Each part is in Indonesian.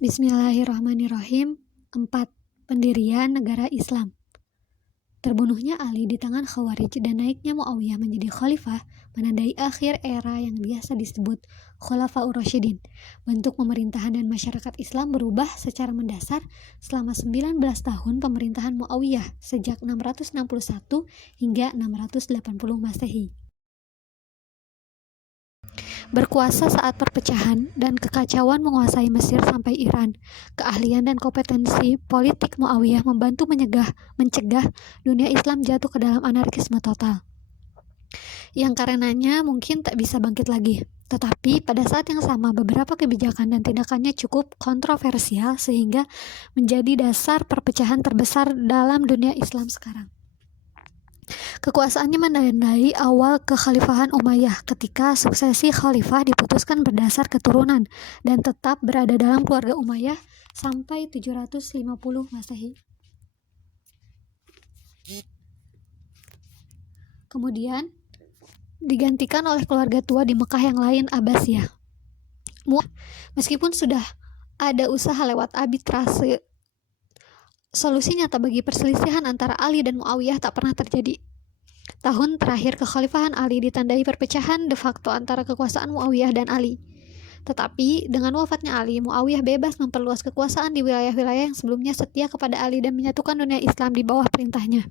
Bismillahirrahmanirrahim. 4. Pendirian negara Islam. Terbunuhnya Ali di tangan Khawarij dan naiknya Muawiyah menjadi khalifah menandai akhir era yang biasa disebut Khulafaur Rasyidin. Bentuk pemerintahan dan masyarakat Islam berubah secara mendasar selama 19 tahun pemerintahan Muawiyah sejak 661 hingga 680 Masehi. Berkuasa saat perpecahan dan kekacauan menguasai Mesir sampai Iran, keahlian dan kompetensi politik Muawiyah membantu mencegah dunia Islam jatuh ke dalam anarkisme total, yang karenanya mungkin tak bisa bangkit lagi. Tetapi pada saat yang sama beberapa kebijakan dan tindakannya cukup kontroversial sehingga menjadi dasar perpecahan terbesar dalam dunia Islam sekarang. Kekuasaannya menandai awal kekhalifahan Umayyah ketika suksesi khalifah diputuskan berdasar keturunan dan tetap berada dalam keluarga Umayyah sampai 750 Masehi. Kemudian digantikan oleh keluarga tua di Mekah yang lain, Abbasiyah. Meskipun sudah ada usaha lewat arbitrase, solusi nyata bagi perselisihan antara Ali dan Muawiyah tak pernah terjadi. Tahun terakhir kekhalifahan Ali ditandai perpecahan de facto antara kekuasaan Muawiyah dan Ali. Tetapi dengan wafatnya Ali, Muawiyah bebas memperluas kekuasaan di wilayah-wilayah yang sebelumnya setia kepada Ali dan menyatukan dunia Islam di bawah perintahnya.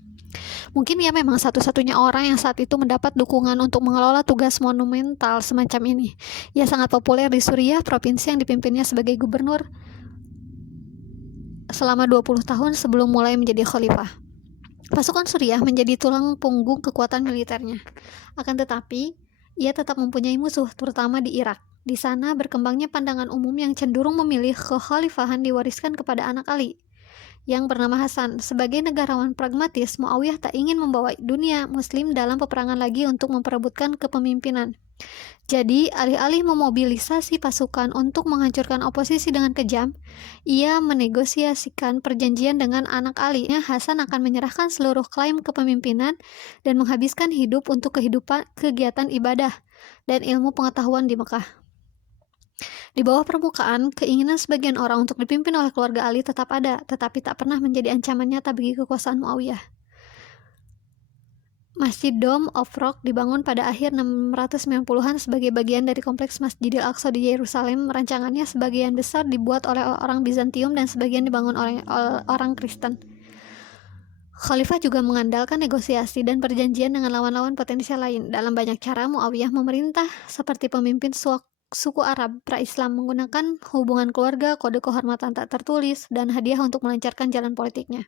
Mungkin ia memang satu-satunya orang yang saat itu mendapat dukungan untuk mengelola tugas monumental semacam ini. Ia sangat populer di Suriah, provinsi yang dipimpinnya sebagai gubernur selama 20 tahun sebelum mulai menjadi khalifah. Pasukan Suriah menjadi tulang punggung kekuatan militernya. Akan tetapi, ia tetap mempunyai musuh, terutama di Irak. Di sana berkembangnya pandangan umum yang cenderung memilih kekhalifahan diwariskan kepada anak Ali, yang bernama Hasan. Sebagai negarawan pragmatis, Muawiyah tak ingin membawa dunia Muslim dalam peperangan lagi untuk memperebutkan kepemimpinan. Jadi, alih-alih memobilisasi pasukan untuk menghancurkan oposisi dengan kejam, ia menegosiasikan perjanjian dengan anak Ali. Hasan akan menyerahkan seluruh klaim kepemimpinan dan menghabiskan hidup untuk kegiatan ibadah dan ilmu pengetahuan di Mekah. Di bawah permukaan, keinginan sebagian orang untuk dipimpin oleh keluarga Ali tetap ada, tetapi tak pernah menjadi ancaman nyata bagi kekuasaan Muawiyah. Masjid Dome of Rock dibangun pada akhir 690-an sebagai bagian dari kompleks Masjidil Aqsa di Yerusalem. Rancangannya sebagian besar dibuat oleh orang Bizantium dan sebagian dibangun oleh orang Kristen. Khalifah juga mengandalkan negosiasi dan perjanjian dengan lawan-lawan potensial lain. Dalam banyak cara, Muawiyah memerintah seperti pemimpin suku Arab pra-Islam, menggunakan hubungan keluarga, kode kehormatan tak tertulis, dan hadiah untuk melancarkan jalan politiknya.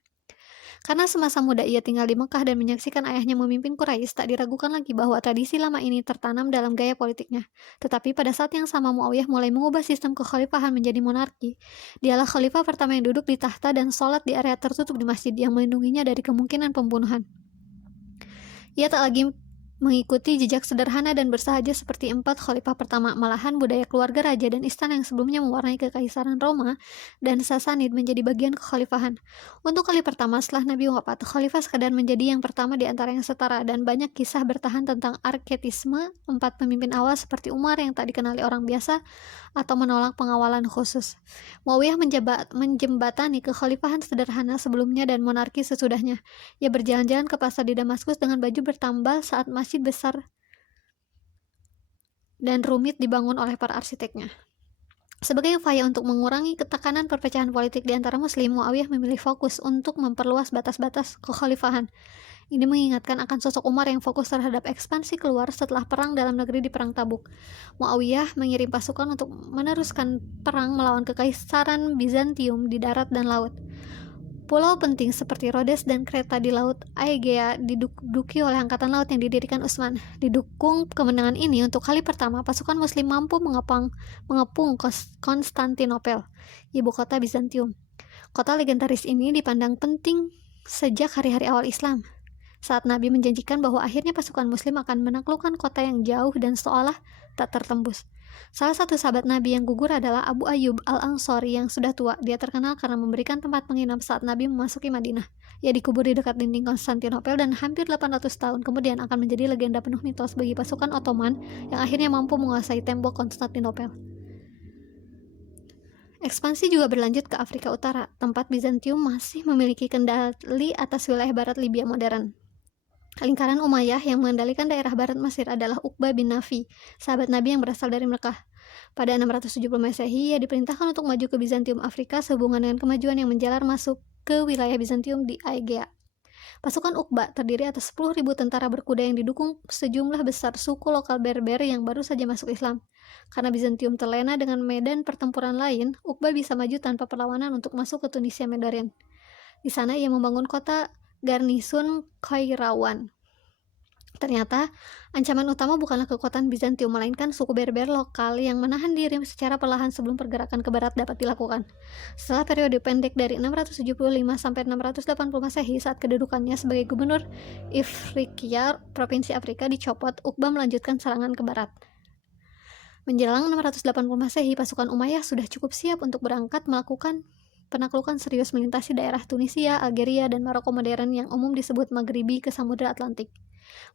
Karena semasa muda ia tinggal di Mekah dan menyaksikan ayahnya memimpin Quraisy, tak diragukan lagi bahwa tradisi lama ini tertanam dalam gaya politiknya. Tetapi pada saat yang sama Muawiyah mulai mengubah sistem kekhalifahan menjadi monarki. Dialah khalifah pertama yang duduk di tahta dan sholat di area tertutup di masjid yang melindunginya dari kemungkinan pembunuhan. Ia tak lagi mengikuti jejak sederhana dan bersahaja seperti 4 khalifah pertama. Malahan budaya keluarga raja dan istana yang sebelumnya mewarnai kekaisaran Roma dan Sasanid menjadi bagian kekhalifahan. Untuk kali pertama setelah Nabi wafat, khalifah sekadar menjadi yang pertama di antara yang setara, dan banyak kisah bertahan tentang arketisme 4 pemimpin awal seperti Umar yang tak dikenali orang biasa atau menolak pengawalan khusus. Muawiyah menjembatani kekhalifahan sederhana sebelumnya dan monarki sesudahnya. Ia berjalan-jalan ke pasar di Damaskus dengan baju bertambal saat masjid besar dan rumit dibangun oleh para arsiteknya. Sebagai upaya untuk mengurangi tekanan perpecahan politik di antara Muslim, Muawiyah memilih fokus untuk memperluas batas-batas kekhalifahan. Ini mengingatkan akan sosok Umar yang fokus terhadap ekspansi keluar setelah perang dalam negeri di Perang Tabuk. Muawiyah mengirim pasukan untuk meneruskan perang melawan kekaisaran Bizantium di darat dan laut. Pulau penting seperti Rhodes dan Kreta di Laut Aegea diduduki oleh angkatan laut yang didirikan Utsman. Didukung kemenangan ini, untuk kali pertama pasukan Muslim mampu mengepung Konstantinopel, ibu kota Bizantium. Kota legendaris ini dipandang penting sejak hari-hari awal Islam, saat Nabi menjanjikan bahwa akhirnya pasukan Muslim akan menaklukkan kota yang jauh dan seolah tak tertembus. Salah satu sahabat Nabi yang gugur adalah Abu Ayyub Al-Ansari yang sudah tua. Dia terkenal karena memberikan tempat menginap saat Nabi memasuki Madinah. Ia dikubur di dekat dinding Konstantinopel dan hampir 800 tahun kemudian akan menjadi legenda penuh mitos bagi pasukan Ottoman yang akhirnya mampu menguasai tembok Konstantinopel. Ekspansi juga berlanjut ke Afrika Utara, tempat Bizantium masih memiliki kendali atas wilayah barat Libya modern. Lingkaran Umayyah yang mengendalikan daerah barat Mesir adalah Uqbah bin Nafi, sahabat Nabi yang berasal dari Mekah. Pada 670 Masehi, ia diperintahkan untuk maju ke Bizantium Afrika sehubungan dengan kemajuan yang menjalar masuk ke wilayah Bizantium di Aegea. Pasukan Uqbah terdiri atas 10.000 tentara berkuda yang didukung sejumlah besar suku lokal Berber yang baru saja masuk Islam. Karena Bizantium terlena dengan medan pertempuran lain, Uqbah bisa maju tanpa perlawanan untuk masuk ke Tunisia Medarian. Di sana ia membangun kota Garnison Kairawan. Ternyata, ancaman utama bukanlah kekuatan Bizantium, melainkan suku Berber lokal yang menahan diri secara perlahan sebelum pergerakan ke barat dapat dilakukan. Setelah periode pendek dari 675 sampai 680 Masehi saat kedudukannya sebagai gubernur Ifriqiya, provinsi Afrika dicopot, Uqbah melanjutkan serangan ke barat. Menjelang 680 Masehi, pasukan Umayyah sudah cukup siap untuk berangkat melakukan penaklukan serius melintasi daerah Tunisia, Algeria, dan Maroko modern yang umum disebut Maghribi ke Samudra Atlantik.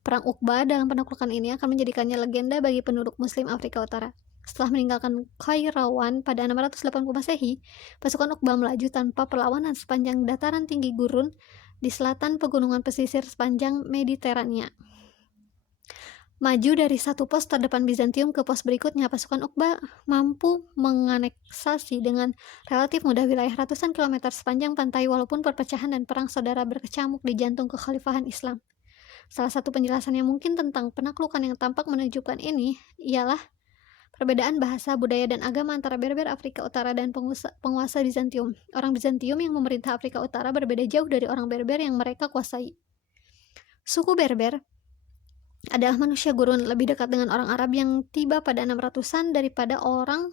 Perang Uqbah dalam penaklukan ini akan menjadikannya legenda bagi penduduk Muslim Afrika Utara. Setelah meninggalkan Kairawan pada 680 Masehi, pasukan Uqbah melaju tanpa perlawanan sepanjang dataran tinggi gurun di selatan pegunungan pesisir sepanjang Mediterania. Maju dari satu pos terdepan Bizantium ke pos berikutnya, pasukan Uqbah mampu menganeksasi dengan relatif mudah wilayah ratusan kilometer sepanjang pantai walaupun perpecahan dan perang saudara berkecamuk di jantung kekhalifahan Islam. Salah satu penjelasan yang mungkin tentang penaklukan yang tampak menunjukkan ini ialah perbedaan bahasa, budaya, dan agama antara Berber Afrika Utara dan penguasa Bizantium. Orang Bizantium yang memerintah Afrika Utara berbeda jauh dari orang Berber yang mereka kuasai. Suku Berber adalah manusia gurun, lebih dekat dengan orang Arab yang tiba pada 600-an daripada orang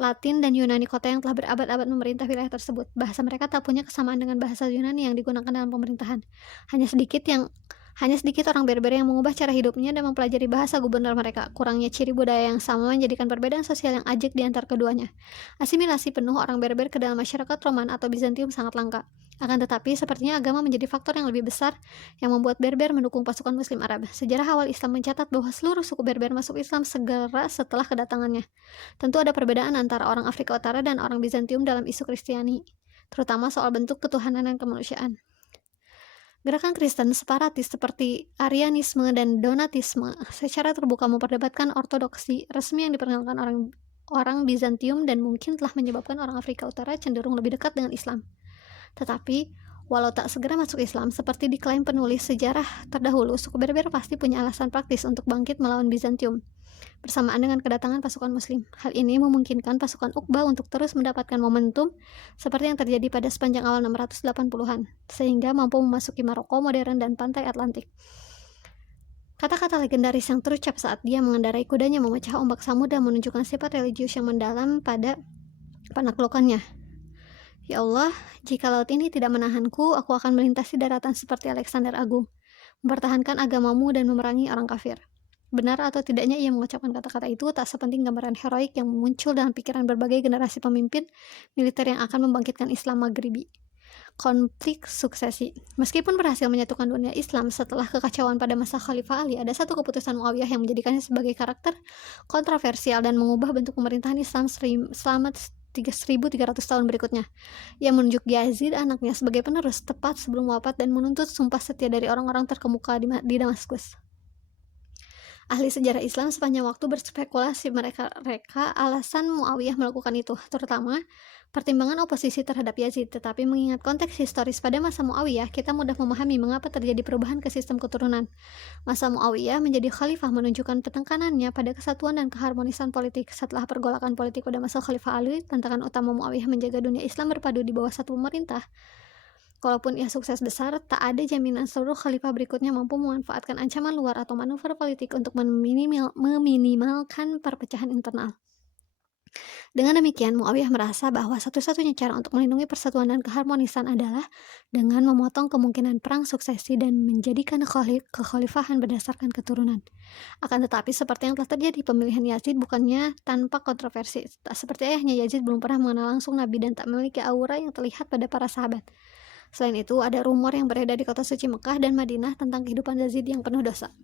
Latin dan Yunani kota yang telah berabad-abad memerintah wilayah tersebut. Bahasa mereka tak punya kesamaan dengan bahasa Yunani yang digunakan dalam pemerintahan. Hanya sedikit orang Berber yang mengubah cara hidupnya dan mempelajari bahasa gubernur mereka. Kurangnya ciri budaya yang sama menjadikan perbedaan sosial yang ajak di antara keduanya. Asimilasi penuh orang Berber ke dalam masyarakat Roman atau Bizantium sangat langka. Akan tetapi, sepertinya agama menjadi faktor yang lebih besar yang membuat Berber mendukung pasukan Muslim Arab. Sejarah awal Islam mencatat bahwa seluruh suku Berber masuk Islam segera setelah kedatangannya. Tentu ada perbedaan antara orang Afrika Utara dan orang Bizantium dalam isu Kristiani, terutama soal bentuk ketuhanan dan kemanusiaan. Gerakan Kristen separatis seperti Arianisme dan Donatisme secara terbuka memperdebatkan ortodoksi resmi yang diperkenalkan orang Bizantium dan mungkin telah menyebabkan orang Afrika Utara cenderung lebih dekat dengan Islam. Tetapi, walau tak segera masuk Islam, seperti diklaim penulis sejarah terdahulu, suku Berber pasti punya alasan praktis untuk bangkit melawan Bizantium bersamaan dengan kedatangan pasukan Muslim. Hal ini memungkinkan pasukan Uqbah untuk terus mendapatkan momentum seperti yang terjadi pada sepanjang awal 680-an, sehingga mampu memasuki Maroko modern dan pantai Atlantik. Kata-kata legendaris yang terucap saat dia mengendarai kudanya memecah ombak samudra menunjukkan sifat religius yang mendalam pada penaklukannya. Ya Allah, jika laut ini tidak menahanku, aku akan melintasi daratan seperti Alexander Agung, mempertahankan agamamu dan memerangi orang kafir. Benar atau tidaknya ia mengucapkan kata-kata itu tak sepenting gambaran heroik yang muncul dalam pikiran berbagai generasi pemimpin militer yang akan membangkitkan Islam Maghribi. Konflik suksesi. Meskipun berhasil menyatukan dunia Islam setelah kekacauan pada masa Khalifah Ali, ada satu keputusan Muawiyah yang menjadikannya sebagai karakter kontroversial dan mengubah bentuk pemerintahan Islam selama 1.300 tahun berikutnya. Ia menunjuk Yazid, anaknya, sebagai penerus tepat sebelum wafat dan menuntut sumpah setia dari orang-orang terkemuka di Damaskus. Ahli sejarah Islam sepanjang waktu berspekulasi mereka alasan Muawiyah melakukan itu, terutama pertimbangan oposisi terhadap Yazid. Tetapi mengingat konteks historis pada masa Muawiyah, kita mudah memahami mengapa terjadi perubahan ke sistem keturunan. Masa Muawiyah menjadi khalifah menunjukkan penekanannya pada kesatuan dan keharmonisan politik. Setelah pergolakan politik pada masa Khalifah Ali, tantangan utama Muawiyah menjaga dunia Islam berpadu di bawah satu pemerintah. Walaupun ia sukses besar, tak ada jaminan seluruh khalifah berikutnya mampu memanfaatkan ancaman luar atau manuver politik untuk meminimalkan perpecahan internal. Dengan demikian, Muawiyah merasa bahwa satu-satunya cara untuk melindungi persatuan dan keharmonisan adalah dengan memotong kemungkinan perang suksesi dan menjadikan kekhalifahan berdasarkan keturunan. Akan tetapi, seperti yang telah terjadi, pemilihan Yazid bukannya tanpa kontroversi. Tak seperti ayahnya, Yazid belum pernah mengenal langsung Nabi dan tak memiliki aura yang terlihat pada para sahabat. Selain itu, ada rumor yang beredar di kota suci Mekah dan Madinah tentang kehidupan Yazid yang penuh dosa.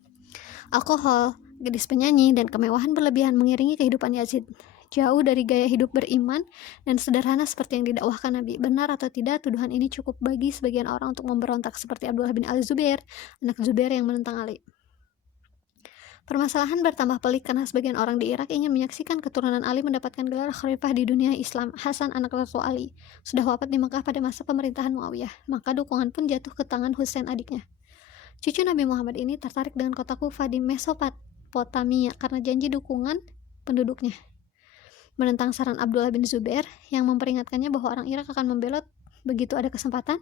Alkohol, gadis penyanyi, dan kemewahan berlebihan mengiringi kehidupan Yazid. jauh dari gaya hidup beriman dan sederhana seperti yang didakwahkan Nabi. Benar atau tidak, tuduhan ini cukup bagi sebagian orang untuk memberontak seperti Abdullah bin Al-Zubair, anak Zubair yang menentang Ali. Permasalahan bertambah pelik karena sebagian orang di Irak ingin menyaksikan keturunan Ali mendapatkan gelar khalifah di dunia Islam. Hasan, anak Rasul Ali, sudah wafat di Mekah pada masa pemerintahan Muawiyah, maka dukungan pun jatuh ke tangan Husain, adiknya. Cucu Nabi Muhammad ini tertarik dengan kota Kufah di Mesopotamia karena janji dukungan penduduknya. Menentang saran Abdullah bin Zubair yang memperingatkannya bahwa orang Irak akan membelot begitu ada kesempatan,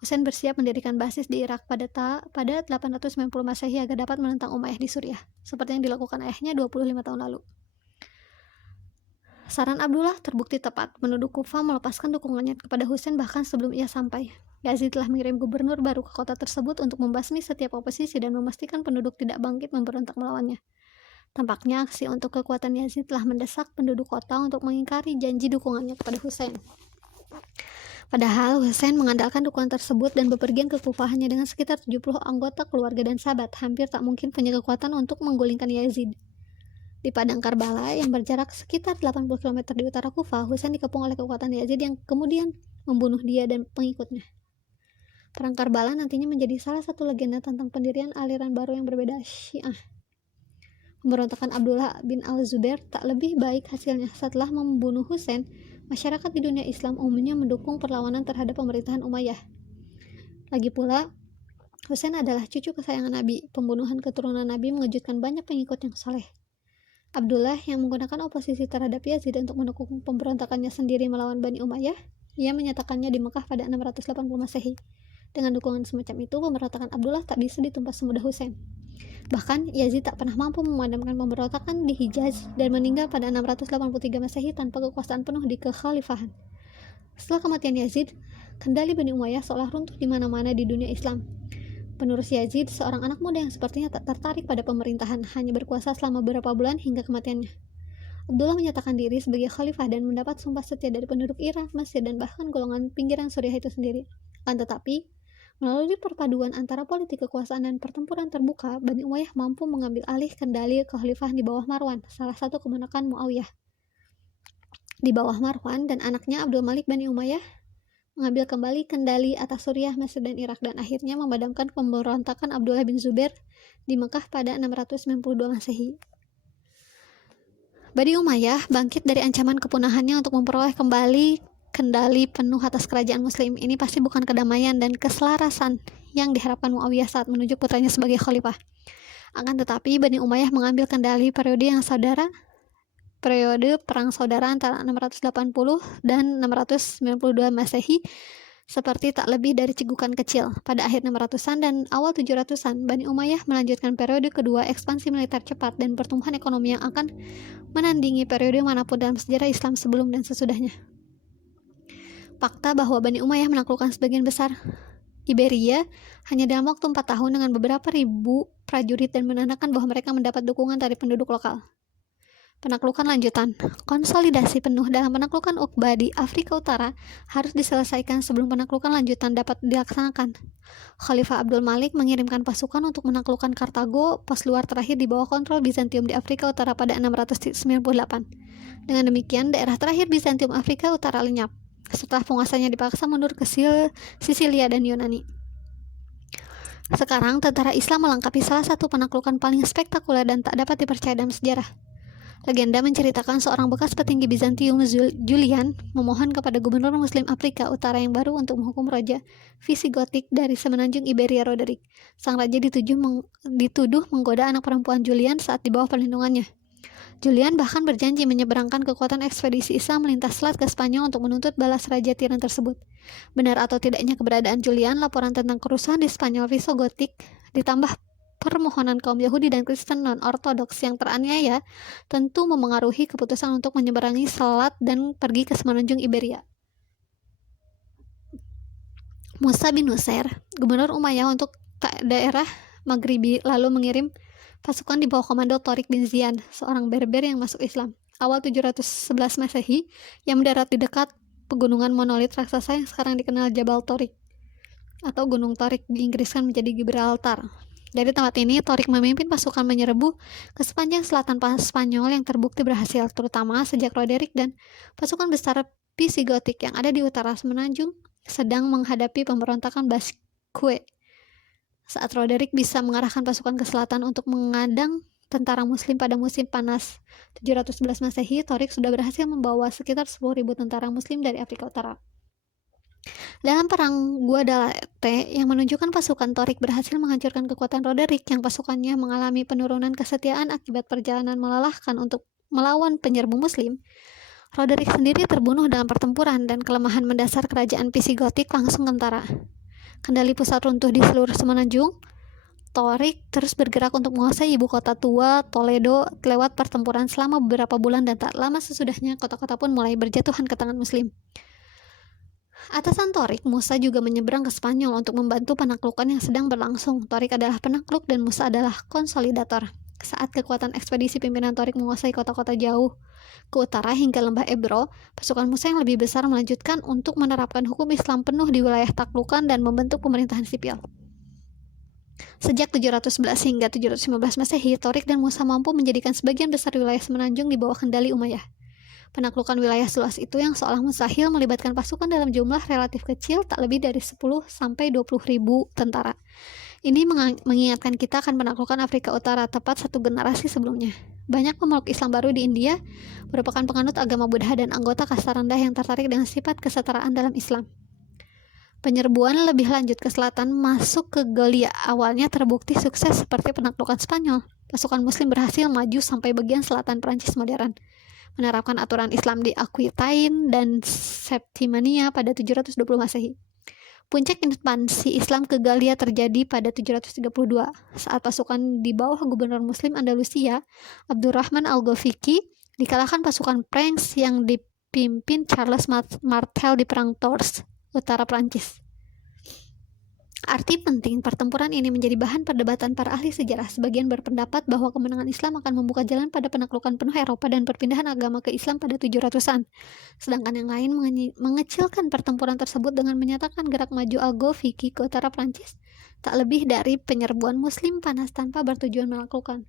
Husain bersiap mendirikan basis di Irak pada 890 Masehi agar dapat menentang Umayyah di Suriah, seperti yang dilakukan ayahnya 25 tahun lalu. Saran Abdullah terbukti tepat. Penduduk Kufah melepaskan dukungannya kepada Husain bahkan sebelum ia sampai. Yazid telah mengirim gubernur baru ke kota tersebut untuk membasmi setiap oposisi dan memastikan penduduk tidak bangkit memberontak melawannya. Tampaknya aksi untuk kekuatan Yazid telah mendesak penduduk kota untuk mengingkari janji dukungannya kepada Husain. Padahal Husain mengandalkan dukungan tersebut dan bepergian ke Kufah hanya dengan sekitar 70 anggota keluarga dan sahabat, hampir tak mungkin punya kekuatan untuk menggulingkan Yazid. Di padang Karbala yang berjarak sekitar 80 km di utara Kufah, Husain dikepung oleh kekuatan Yazid yang kemudian membunuh dia dan pengikutnya. Perang Karbala nantinya menjadi salah satu legenda tentang pendirian aliran baru yang berbeda, Syiah. Pemberontakan Abdullah bin Al-Zubair tak lebih baik hasilnya. Setelah membunuh Husain, masyarakat di dunia Islam umumnya mendukung perlawanan terhadap pemerintahan Umayyah. Lagi pula, Husain adalah cucu kesayangan Nabi. Pembunuhan keturunan Nabi mengejutkan banyak pengikut yang saleh. Abdullah yang menggunakan oposisi terhadap Yazid untuk mendukung pemberontakannya sendiri melawan Bani Umayyah, ia menyatakannya di Mekah pada 680 Masehi. Dengan dukungan semacam itu, pemberontakan Abdullah tak bisa ditumpas semudah Husain. Bahkan, Yazid tak pernah mampu memadamkan pemberontakan di Hijaz dan meninggal pada 683 Masehi tanpa kekuasaan penuh di kekhalifahan. Setelah kematian Yazid, kendali Bani Umayyah seolah runtuh di mana-mana di dunia Islam. Penerus Yazid, seorang anak muda yang sepertinya tak tertarik pada pemerintahan, hanya berkuasa selama beberapa bulan hingga kematiannya. Abdullah menyatakan diri sebagai khalifah dan mendapat sumpah setia dari penduduk Irak, Mesir, dan bahkan golongan pinggiran Suriah itu sendiri. Akan tetapi, melalui perpaduan antara politik kekuasaan dan pertempuran terbuka, Bani Umayyah mampu mengambil alih kendali kekhalifahan di bawah Marwan, salah satu keponakan Muawiyah. Di bawah Marwan dan anaknya Abdul Malik, Bani Umayyah mengambil kembali kendali atas Suriah, Mesir, dan Irak dan akhirnya memadamkan pemberontakan Abdullah bin Zubair di Mekah pada 692 Masehi. Bani Umayyah bangkit dari ancaman kepunahannya untuk memperoleh kembali kendali penuh atas kerajaan Muslim. Ini pasti bukan kedamaian dan keselarasan yang diharapkan Muawiyah saat menunjuk putranya sebagai khalifah. Akan tetapi, Bani Umayyah mengambil kendali periode perang saudara antara 680 dan 692 Masehi seperti tak lebih dari cegukan kecil. Pada akhir 600-an dan awal 700-an, Bani Umayyah melanjutkan periode kedua ekspansi militer cepat dan pertumbuhan ekonomi yang akan menandingi periode manapun dalam sejarah Islam sebelum dan sesudahnya. Fakta bahwa Bani Umayyah menaklukkan sebagian besar Iberia hanya dalam waktu 4 tahun dengan beberapa ribu prajurit dan menandakan bahwa mereka mendapat dukungan dari penduduk lokal. Penaklukan lanjutan. Konsolidasi penuh dalam penaklukan Uqba di Afrika Utara harus diselesaikan sebelum penaklukan lanjutan dapat dilaksanakan. Khalifah Abdul Malik mengirimkan pasukan untuk menaklukkan Kartago, pos luar terakhir di bawah kontrol Bizantium di Afrika Utara pada 698. Dengan demikian, daerah terakhir Bizantium Afrika Utara lenyap, setelah penguasanya dipaksa mundur ke Sisilia dan Yunani. Sekarang, tentara Islam melengkapi salah satu penaklukan paling spektakuler dan tak dapat dipercaya dalam sejarah. Legenda menceritakan seorang bekas petinggi Bizantium, Julian, memohon kepada gubernur Muslim Afrika Utara yang baru untuk menghukum raja Visigotik dari semenanjung Iberia, Roderick. Sang raja dituduh menggoda anak perempuan Julian saat di bawah perlindungannya. Julian bahkan berjanji menyeberangkan kekuatan ekspedisi Islam melintas selat ke Spanyol untuk menuntut balas raja tiran tersebut. Benar atau tidaknya keberadaan Julian, laporan tentang kerusuhan di Spanyol Visigotik ditambah permohonan kaum Yahudi dan Kristen non-ortodoks yang teraniaya tentu memengaruhi keputusan untuk menyeberangi selat dan pergi ke semenanjung Iberia. Musa bin Nusair, gubernur Umayyah untuk daerah Maghribi, lalu mengirim pasukan di bawah komando Tariq bin Ziyad, seorang Berber yang masuk Islam. Awal 711 Masehi, yang mendarat di dekat pegunungan monolit raksasa yang sekarang dikenal Jabal Tariq atau Gunung Tariq, diinggriskan menjadi Gibraltar. Dari tempat ini, Torik memimpin pasukan menyerbu ke sepanjang selatan Spanyol yang terbukti berhasil, terutama sejak Roderick dan pasukan besar Visigotik yang ada di utara semenanjung sedang menghadapi pemberontakan Basque. Saat Roderick bisa mengarahkan pasukan ke selatan untuk mengadang tentara muslim pada musim panas 711 Masehi, Torik sudah berhasil membawa sekitar 10.000 tentara muslim dari Afrika Utara. Dalam perang Guadalete yang menunjukkan pasukan Torik berhasil menghancurkan kekuatan Roderick yang pasukannya mengalami penurunan kesetiaan akibat perjalanan melelahkan untuk melawan penyerbu muslim, Roderick sendiri terbunuh dalam pertempuran dan kelemahan mendasar kerajaan Visigotik langsung kentara. Kendali pusat runtuh di seluruh semenanjung, Torik terus bergerak untuk menguasai ibu kota tua Toledo lewat pertempuran selama beberapa bulan dan tak lama sesudahnya kota-kota pun mulai berjatuhan ke tangan muslim. Atasan Torik, Musa juga menyeberang ke Spanyol untuk membantu penaklukan yang sedang berlangsung. Torik adalah penakluk dan Musa adalah konsolidator. Saat kekuatan ekspedisi pimpinan Torik menguasai kota-kota jauh ke utara hingga lembah Ebro, pasukan Musa yang lebih besar melanjutkan untuk menerapkan hukum Islam penuh di wilayah taklukan dan membentuk pemerintahan sipil. Sejak 711 hingga 715 Masehi, Torik dan Musa mampu menjadikan sebagian besar wilayah semenanjung di bawah kendali Umayyah. Penaklukan wilayah seluas itu yang seolah mustahil melibatkan pasukan dalam jumlah relatif kecil tak lebih dari 10-20 ribu tentara. Ini mengingatkan kita akan penaklukan Afrika Utara tepat satu generasi sebelumnya. Banyak pemeluk Islam baru di India merupakan penganut agama Buddha dan anggota kasta rendah yang tertarik dengan sifat kesetaraan dalam Islam. Penyerbuan lebih lanjut ke selatan masuk ke Galia awalnya terbukti sukses seperti penaklukan Spanyol. Pasukan muslim berhasil maju sampai bagian selatan Prancis modern, menerapkan aturan Islam di Aquitaine dan Septimania pada 720 Masehi. Puncak ekspansi Islam ke Galia terjadi pada 732 saat pasukan di bawah gubernur muslim Andalusia, Abdurrahman Al-Ghafiqi, dikalahkan pasukan Prancis yang dipimpin Charles Martel di Perang Tours, utara Prancis. Arti penting pertempuran ini menjadi bahan perdebatan para ahli sejarah. Sebagian berpendapat bahwa kemenangan Islam akan membuka jalan pada penaklukan penuh Eropa dan perpindahan agama ke Islam pada 700-an. Sedangkan yang lain mengecilkan pertempuran tersebut dengan menyatakan gerak maju Al-Ghafiqi ke utara Prancis tak lebih dari penyerbuan muslim panas tanpa bertujuan menaklukkan.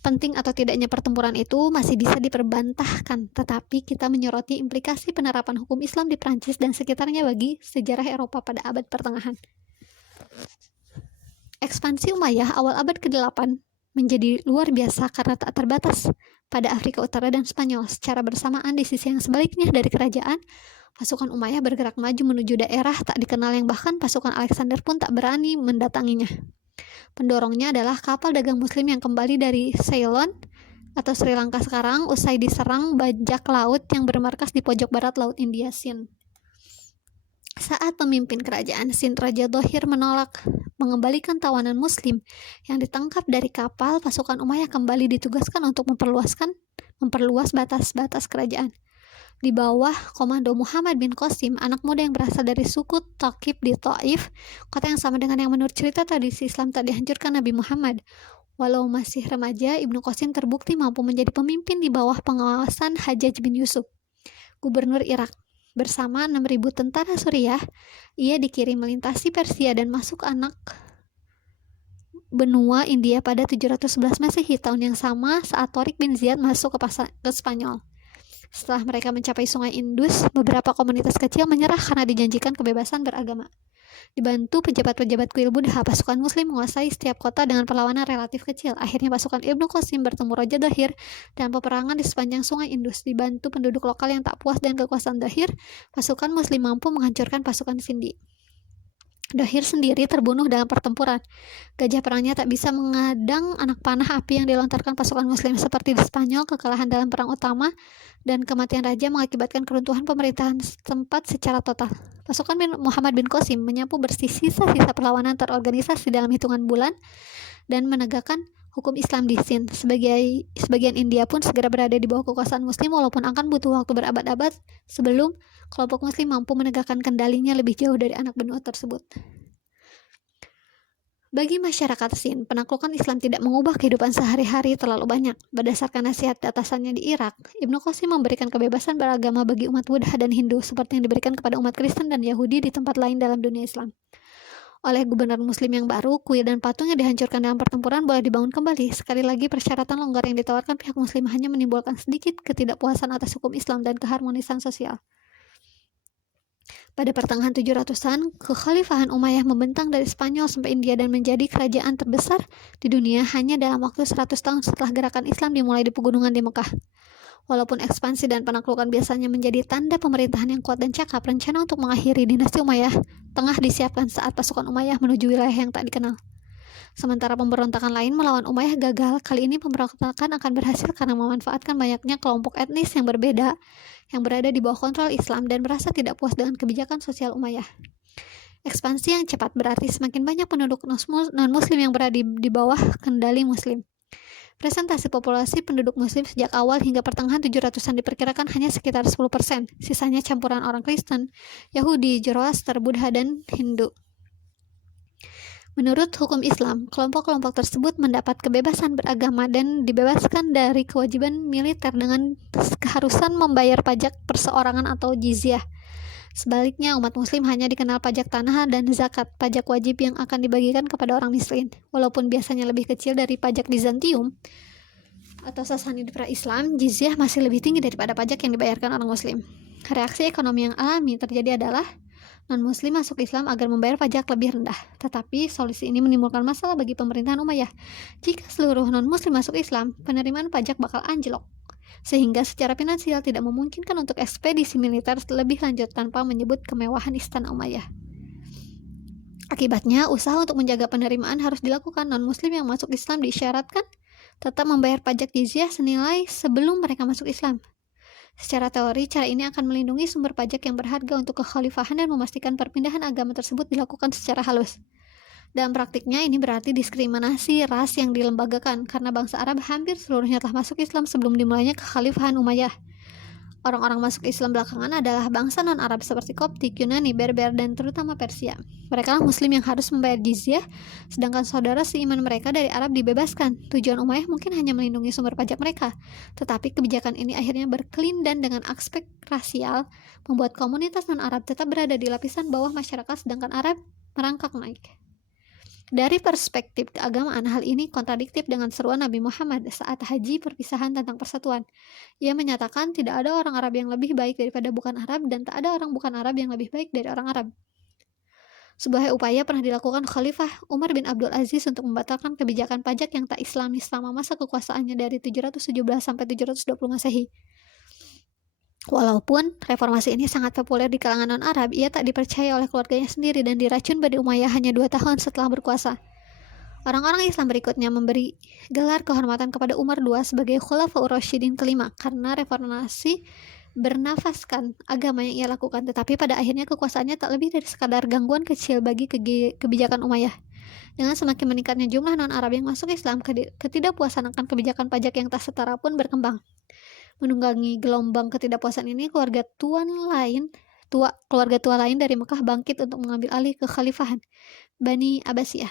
Penting atau tidaknya pertempuran itu masih bisa diperbantahkan, tetapi kita menyoroti implikasi penerapan hukum Islam di Prancis dan sekitarnya bagi sejarah Eropa pada abad pertengahan. Ekspansi Umayyah awal abad ke-8 menjadi luar biasa karena tak terbatas pada Afrika Utara dan Spanyol. Secara bersamaan di sisi yang sebaliknya dari kerajaan, pasukan Umayyah bergerak maju menuju daerah tak dikenal yang bahkan pasukan Alexander pun tak berani mendatanginya. Pendorongnya adalah kapal dagang muslim yang kembali dari Ceylon atau Sri Lanka sekarang usai diserang bajak laut yang bermarkas di pojok barat Laut India Sind. Saat pemimpin kerajaan Sind Raja Dohir menolak mengembalikan tawanan muslim yang ditangkap dari kapal, pasukan Umayyah kembali ditugaskan untuk memperluas batas-batas kerajaan. Di bawah komando Muhammad bin Qasim, anak muda yang berasal dari suku Thaqif di Taif, kota yang sama dengan yang menurut cerita tradisi Islam tak dihancurkan Nabi Muhammad. Walau masih remaja, Ibnu Qasim terbukti mampu menjadi pemimpin di bawah pengawasan Hajjaj bin Yusuf, gubernur Irak. Bersama 6.000 tentara Suriah, ia dikirim melintasi Persia dan masuk anak benua India pada 711 Masehi, tahun yang sama saat Tariq bin Ziyad masuk ke Spanyol. Setelah mereka mencapai sungai Indus, beberapa komunitas kecil menyerah karena dijanjikan kebebasan beragama. Dibantu pejabat-pejabat kuil Buddha, pasukan muslim menguasai setiap kota dengan perlawanan relatif kecil. Akhirnya pasukan Ibnu Qasim bertemu Raja Dahir dan peperangan di sepanjang sungai Indus. Dibantu penduduk lokal yang tak puas dengan kekuasaan Dahir, pasukan muslim mampu menghancurkan pasukan Sindi. Dahir sendiri terbunuh dalam pertempuran. Gajah perangnya tak bisa mengadang anak panah api yang dilontarkan pasukan muslim. Seperti di Spanyol, kekalahan dalam perang utama dan kematian raja mengakibatkan keruntuhan pemerintahan setempat secara total. Pasukan Muhammad bin Qasim menyapu bersih sisa-sisa perlawanan terorganisasi dalam hitungan bulan dan menegakkan hukum Islam di Sind. Sebagian India pun segera berada di bawah kekuasaan muslim walaupun akan butuh waktu berabad-abad sebelum kelompok muslim mampu menegakkan kendalinya lebih jauh dari anak benua tersebut. Bagi masyarakat Sind, penaklukan Islam tidak mengubah kehidupan sehari-hari terlalu banyak. Berdasarkan nasihat atasannya di Irak, Ibnu Qasim memberikan kebebasan beragama bagi umat Buddha dan Hindu seperti yang diberikan kepada umat Kristen dan Yahudi di tempat lain dalam dunia Islam. oleh gubernur muslim yang baru, kuil dan patung yang dihancurkan dalam pertempuran boleh dibangun kembali. Sekali lagi, persyaratan longgar yang ditawarkan pihak muslim hanya menimbulkan sedikit ketidakpuasan atas hukum Islam dan keharmonisan sosial. Pada pertengahan 700-an, kekhalifahan Umayyah membentang dari Spanyol sampai India dan menjadi kerajaan terbesar di dunia hanya dalam waktu 100 tahun setelah gerakan Islam dimulai di pegunungan di Mekah. Walaupun ekspansi dan penaklukan biasanya menjadi tanda pemerintahan yang kuat dan cakap, rencana untuk mengakhiri dinasti Umayyah tengah disiapkan saat pasukan Umayyah menuju wilayah yang tak dikenal. Sementara pemberontakan lain melawan Umayyah gagal, kali ini pemberontakan akan berhasil karena memanfaatkan banyaknya kelompok etnis yang berbeda yang berada di bawah kontrol Islam dan merasa tidak puas dengan kebijakan sosial Umayyah. Ekspansi yang cepat berarti semakin banyak penduduk non-muslim yang berada di bawah kendali muslim. Presentasi populasi penduduk muslim sejak awal hingga pertengahan 700-an diperkirakan hanya sekitar 10%, sisanya campuran orang Kristen, Yahudi, Zoroaster, Buddha, dan Hindu. Menurut hukum Islam, kelompok-kelompok tersebut mendapat kebebasan beragama dan dibebaskan dari kewajiban militer dengan keharusan membayar pajak perseorangan atau jizyah. Sebaliknya, umat muslim hanya dikenal pajak tanah dan zakat, pajak wajib yang akan dibagikan kepada orang miskin. Walaupun biasanya lebih kecil dari pajak Bizantium atau Sasani di pra-Islam, jizyah masih lebih tinggi daripada pajak yang dibayarkan orang muslim. Reaksi ekonomi yang alami terjadi adalah non-muslim masuk Islam agar membayar pajak lebih rendah. Tetapi solusi ini menimbulkan masalah bagi pemerintahan Umayyah. Jika seluruh non-muslim masuk Islam, penerimaan pajak bakal anjlok, sehingga secara finansial tidak memungkinkan untuk ekspedisi militer lebih lanjut tanpa menyebut kemewahan istana Umayyah. Akibatnya, usaha untuk menjaga penerimaan harus dilakukan. Non-muslim yang masuk Islam diisyaratkan tetap membayar pajak jizyah senilai sebelum mereka masuk Islam. Secara teori, cara ini akan melindungi sumber pajak yang berharga untuk kekhalifahan dan memastikan perpindahan agama tersebut dilakukan secara halus. Dalam praktiknya, ini berarti diskriminasi ras yang dilembagakan, karena bangsa Arab hampir seluruhnya telah masuk Islam sebelum dimulainya kekhalifahan Umayyah. Orang-orang masuk Islam belakangan adalah bangsa non-Arab seperti Koptik, Yunani, Berber, dan terutama Persia. Mereka lah muslim yang harus membayar jizyah, sedangkan saudara seiman mereka dari Arab dibebaskan. Tujuan Umayyah mungkin hanya melindungi sumber pajak mereka, tetapi kebijakan ini akhirnya berkelindan dengan aspek rasial, membuat komunitas non-Arab tetap berada di lapisan bawah masyarakat, sedangkan Arab merangkak naik. Dari perspektif keagamaan, hal ini kontradiktif dengan seruan Nabi Muhammad saat haji perpisahan tentang persatuan. Ia menyatakan tidak ada orang Arab yang lebih baik daripada bukan Arab dan tak ada orang bukan Arab yang lebih baik dari orang Arab. Sebuah upaya pernah dilakukan Khalifah Umar bin Abdul Aziz untuk membatalkan kebijakan pajak yang tak Islami selama masa kekuasaannya dari 717 sampai 720 Masehi. Walaupun reformasi ini sangat populer di kalangan non-Arab, ia tak dipercaya oleh keluarganya sendiri dan diracun Bani Umayyah hanya 2 tahun setelah berkuasa. Orang-orang Islam berikutnya memberi gelar kehormatan kepada Umar II sebagai Khulafaur Rasyidin kelima karena reformasi bernafaskan agama yang ia lakukan, tetapi pada akhirnya kekuasaannya tak lebih dari sekadar gangguan kecil bagi kebijakan Umayyah. Dengan semakin meningkatnya jumlah non-Arab yang masuk Islam, ketidakpuasan akan kebijakan pajak yang tak setara pun berkembang. Menunggangi gelombang ketidakpuasan ini, keluarga tua lain dari Mekah bangkit untuk mengambil alih kekhalifahan Bani Abbasiyah.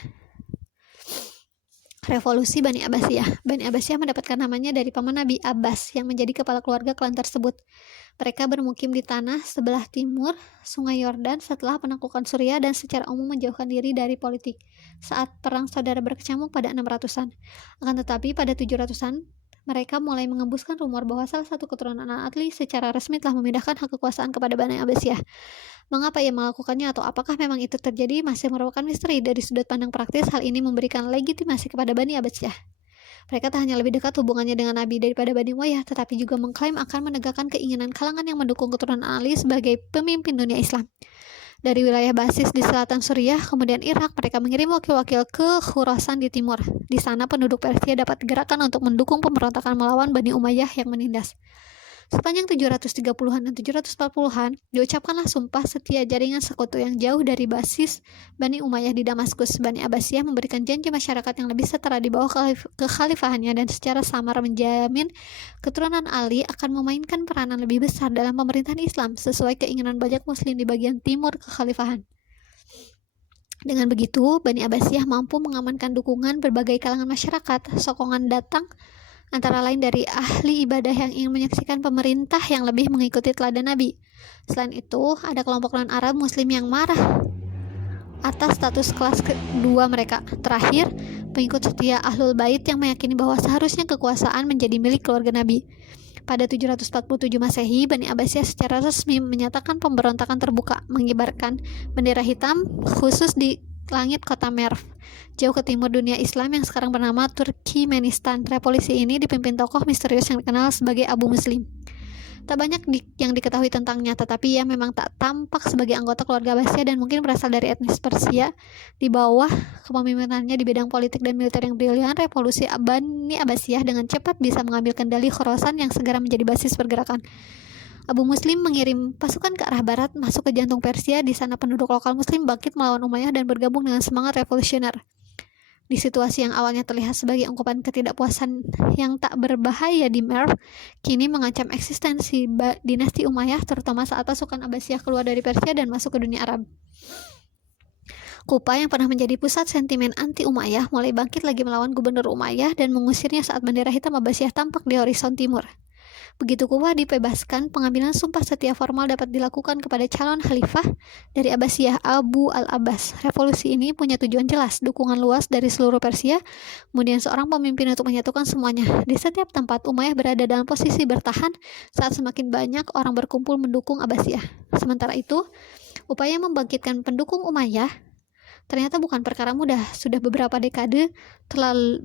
Revolusi Bani Abbasiyah. Bani Abbasiyah mendapatkan namanya dari paman Nabi Abbas yang menjadi kepala keluarga klan tersebut. Mereka bermukim di tanah sebelah timur Sungai Yordan setelah penaklukan Suriah dan secara umum menjauhkan diri dari politik saat perang saudara berkecamuk pada 600-an. Akan tetapi pada 700-an, mereka mulai mengembuskan rumor bahwa salah satu keturunan Al-Adli secara resmi telah memindahkan hak kekuasaan kepada Bani Abbasiyah. Mengapa ia melakukannya atau apakah memang itu terjadi masih merupakan misteri. Dari sudut pandang praktis, hal ini memberikan legitimasi kepada Bani Abbasiyah. Mereka tak hanya lebih dekat hubungannya dengan Nabi daripada Bani Umayyah, tetapi juga mengklaim akan menegakkan keinginan kalangan yang mendukung keturunan Ali sebagai pemimpin dunia Islam. Dari wilayah basis di selatan Suriah, kemudian Irak, mereka mengirim wakil-wakil ke Khurasan di timur. Di sana penduduk Persia dapat digerakkan untuk mendukung pemberontakan melawan Bani Umayyah yang menindas. Sepanjang 730-an dan 740-an, diucapkanlah sumpah setia jaringan sekutu yang jauh dari basis Bani Umayyah di Damaskus. Bani Abbasiyah memberikan janji masyarakat yang lebih setara di bawah kekhalifahannya dan secara samar menjamin keturunan Ali akan memainkan peranan lebih besar dalam pemerintahan Islam sesuai keinginan banyak muslim di bagian timur kekhalifahan. Dengan begitu, Bani Abbasiyah mampu mengamankan dukungan berbagai kalangan masyarakat. Sokongan datang antara lain dari ahli ibadah yang ingin menyaksikan pemerintah yang lebih mengikuti teladan Nabi. Selain itu, ada kelompok non-Arab Muslim yang marah atas status kelas kedua mereka. Terakhir, pengikut setia Ahlul Bait yang meyakini bahwa seharusnya kekuasaan menjadi milik keluarga Nabi. Pada 747 Masehi, Bani Abbasiyah secara resmi menyatakan pemberontakan terbuka, mengibarkan bendera hitam khusus di langit kota Merv, jauh ke timur dunia Islam yang sekarang bernama Turkmenistan. Revolusi ini dipimpin tokoh misterius yang dikenal sebagai Abu Muslim. Tak banyak yang diketahui tentangnya, tetapi ia memang tak tampak sebagai anggota keluarga Abbasiyah dan mungkin berasal dari etnis Persia. Di bawah kepemimpinannya di bidang politik dan militer yang brilian, revolusi Bani Abbasiyah dengan cepat bisa mengambil kendali Khorasan yang segera menjadi basis pergerakan. Abu Muslim mengirim pasukan ke arah barat, masuk ke jantung Persia. Di sana penduduk lokal Muslim bangkit melawan Umayyah dan bergabung dengan semangat revolusioner. Di situasi yang awalnya terlihat sebagai ungkapan ketidakpuasan yang tak berbahaya di Merv, kini mengancam eksistensi dinasti Umayyah, terutama saat pasukan Abbasiyah keluar dari Persia dan masuk ke dunia Arab. Kufa yang pernah menjadi pusat sentimen anti Umayyah mulai bangkit lagi melawan gubernur Umayyah dan mengusirnya saat bendera hitam Abbasiyah tampak di horizon timur. Begitu Kufa dibebaskan, pengambilan sumpah setia formal dapat dilakukan kepada calon khalifah dari Abbasiyah, Abu al-Abbas. Revolusi ini punya tujuan jelas, dukungan luas dari seluruh Persia, kemudian seorang pemimpin untuk menyatukan semuanya. Di setiap tempat, Umayyah berada dalam posisi bertahan saat semakin banyak orang berkumpul mendukung Abbasiyah. Sementara itu, upaya membangkitkan pendukung Umayyah ternyata bukan perkara mudah. Sudah beberapa dekade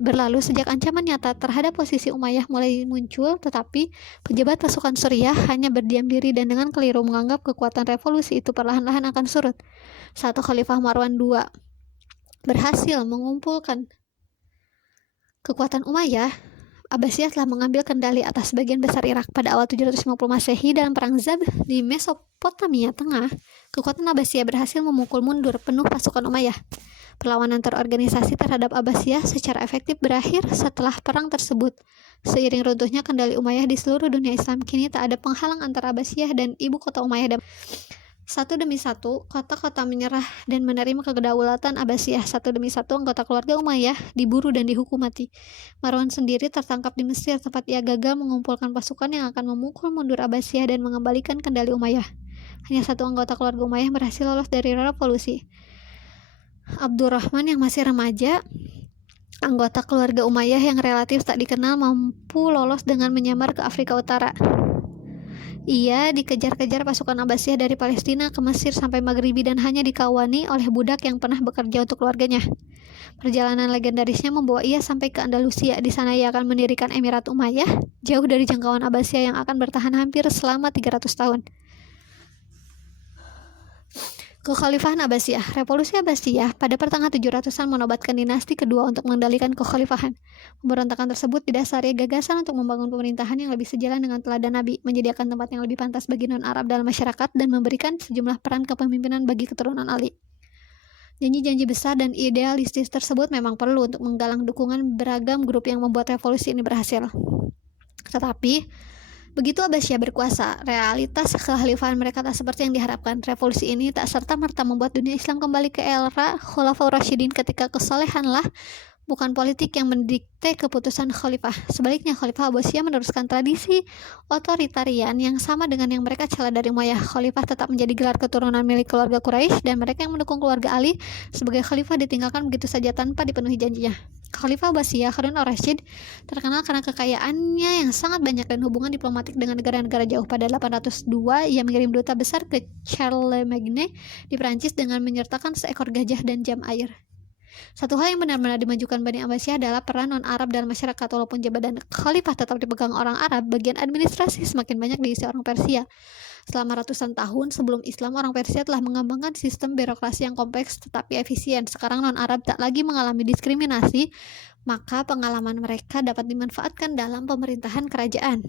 berlalu sejak ancaman nyata terhadap posisi Umayyah mulai muncul, tetapi pejabat pasukan Suriah hanya berdiam diri dan dengan keliru menganggap kekuatan revolusi itu perlahan-lahan akan surut. Satu Khalifah Marwan II berhasil mengumpulkan kekuatan Umayyah, Abbasiyah telah mengambil kendali atas sebagian besar Irak. Pada awal 750 Masehi dalam perang Zab di Mesopotamia Tengah, kekuatan Abbasiyah berhasil memukul mundur penuh pasukan Umayyah. Perlawanan terorganisasi terhadap Abbasiyah secara efektif berakhir setelah perang tersebut. Seiring runtuhnya kendali Umayyah di seluruh dunia Islam, kini tak ada penghalang antara Abbasiyah dan ibu kota Umayyah. Satu demi satu, kota-kota menyerah dan menerima kedaulatan Abbasiyah. Satu demi satu, anggota keluarga Umayyah diburu dan dihukum mati. Marwan sendiri tertangkap di Mesir, tempat ia gagal mengumpulkan pasukan yang akan memukul mundur Abbasiyah dan mengembalikan kendali Umayyah. Hanya satu anggota keluarga Umayyah berhasil lolos dari revolusi. Abdurrahman yang masih remaja, anggota keluarga Umayyah yang relatif tak dikenal, mampu lolos dengan menyamar ke Afrika Utara. Ia dikejar-kejar pasukan Abbasiyah dari Palestina ke Mesir sampai Maghribi dan hanya dikawani oleh budak yang pernah bekerja untuk keluarganya. Perjalanan legendarisnya membawa ia sampai ke Andalusia. Di sana ia akan mendirikan Emirat Umayyah, jauh dari jangkauan Abbasiyah yang akan bertahan hampir selama 300 tahun. Kekhalifahan Abbasiyah. Revolusi Abbasiyah pada pertengahan 700-an menobatkan dinasti kedua untuk mengendalikan kekhalifahan. Pemberontakan tersebut didasari gagasan untuk membangun pemerintahan yang lebih sejalan dengan teladan Nabi, menyediakan tempat yang lebih pantas bagi non-Arab dalam masyarakat, dan memberikan sejumlah peran kepemimpinan bagi keturunan Ali. Janji-janji besar dan idealistis tersebut memang perlu untuk menggalang dukungan beragam grup yang membuat revolusi ini berhasil. Tetapi begitu Abbasiyah berkuasa, realitas kekhalifahan mereka tak seperti yang diharapkan. Revolusi ini tak serta-merta membuat dunia Islam kembali ke era Khulafaur Rasyidin, ketika kesolehanlah bukan politik yang mendikte keputusan khalifah. Sebaliknya, Khalifah Abbasiyah meneruskan tradisi otoritarian yang sama dengan yang mereka cela dari Umayyah. Khalifah tetap menjadi gelar keturunan milik keluarga Quraisy, dan mereka yang mendukung keluarga Ali sebagai khalifah ditinggalkan begitu saja tanpa dipenuhi janjinya. Khalifah Abbasiyah Harun al-Rasyid terkenal karena kekayaannya yang sangat banyak dan hubungan diplomatik dengan negara-negara jauh. Pada 802, ia mengirim duta besar ke Charlemagne di Perancis dengan menyertakan seekor gajah dan jam air. Satu hal yang benar-benar dimajukan Bani Abbasiyah adalah peran non-Arab dalam masyarakat. Walaupun jabatan khalifah tetap dipegang orang Arab, bagian administrasi semakin banyak diisi orang Persia. Selama ratusan tahun sebelum Islam, orang Persia telah mengembangkan sistem birokrasi yang kompleks tetapi efisien. Sekarang non-Arab tak lagi mengalami diskriminasi, maka pengalaman mereka dapat dimanfaatkan dalam pemerintahan kerajaan.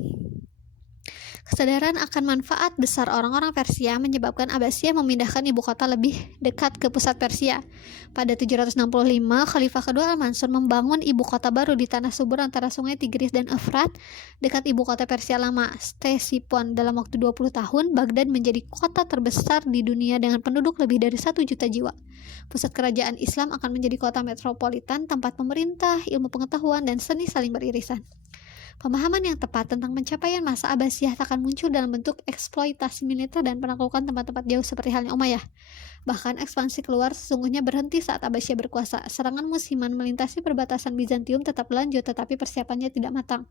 Kesadaran akan manfaat besar orang-orang Persia menyebabkan Abbasiyah memindahkan ibu kota lebih dekat ke pusat Persia. Pada 765, Khalifah kedua Al-Mansur membangun ibu kota baru di tanah subur antara sungai Tigris dan Efrat, dekat ibu kota Persia lama, Ctesiphon. Dalam waktu 20 tahun, Baghdad menjadi kota terbesar di dunia dengan penduduk lebih dari 1 juta jiwa. Pusat kerajaan Islam akan menjadi kota metropolitan, tempat pemerintah, ilmu pengetahuan, dan seni saling beririsan. Pemahaman yang tepat tentang pencapaian masa Abbasiyah takkan muncul dalam bentuk eksploitasi militer dan penaklukan tempat-tempat jauh seperti halnya Umayyah. Bahkan ekspansi keluar sesungguhnya berhenti saat Abbasiyah berkuasa. Serangan musiman melintasi perbatasan Bizantium tetap berlanjut, tetapi persiapannya tidak matang.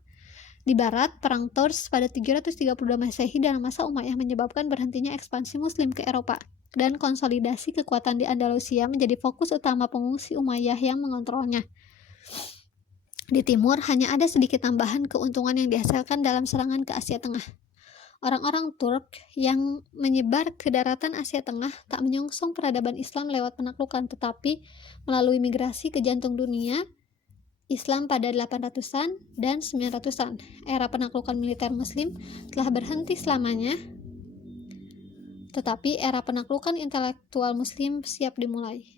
Di barat, Perang Tours pada 732 Masehi dalam masa Umayyah menyebabkan berhentinya ekspansi Muslim ke Eropa, dan konsolidasi kekuatan di Andalusia menjadi fokus utama pengungsi Umayyah yang mengontrolnya. Di timur, hanya ada sedikit tambahan keuntungan yang dihasilkan dalam serangan ke Asia Tengah. Orang-orang Turk yang menyebar ke daratan Asia Tengah tak menyongsong peradaban Islam lewat penaklukan, tetapi melalui migrasi ke jantung dunia Islam pada 800-an dan 900-an. Era penaklukan militer Muslim telah berhenti selamanya, tetapi era penaklukan intelektual Muslim siap dimulai.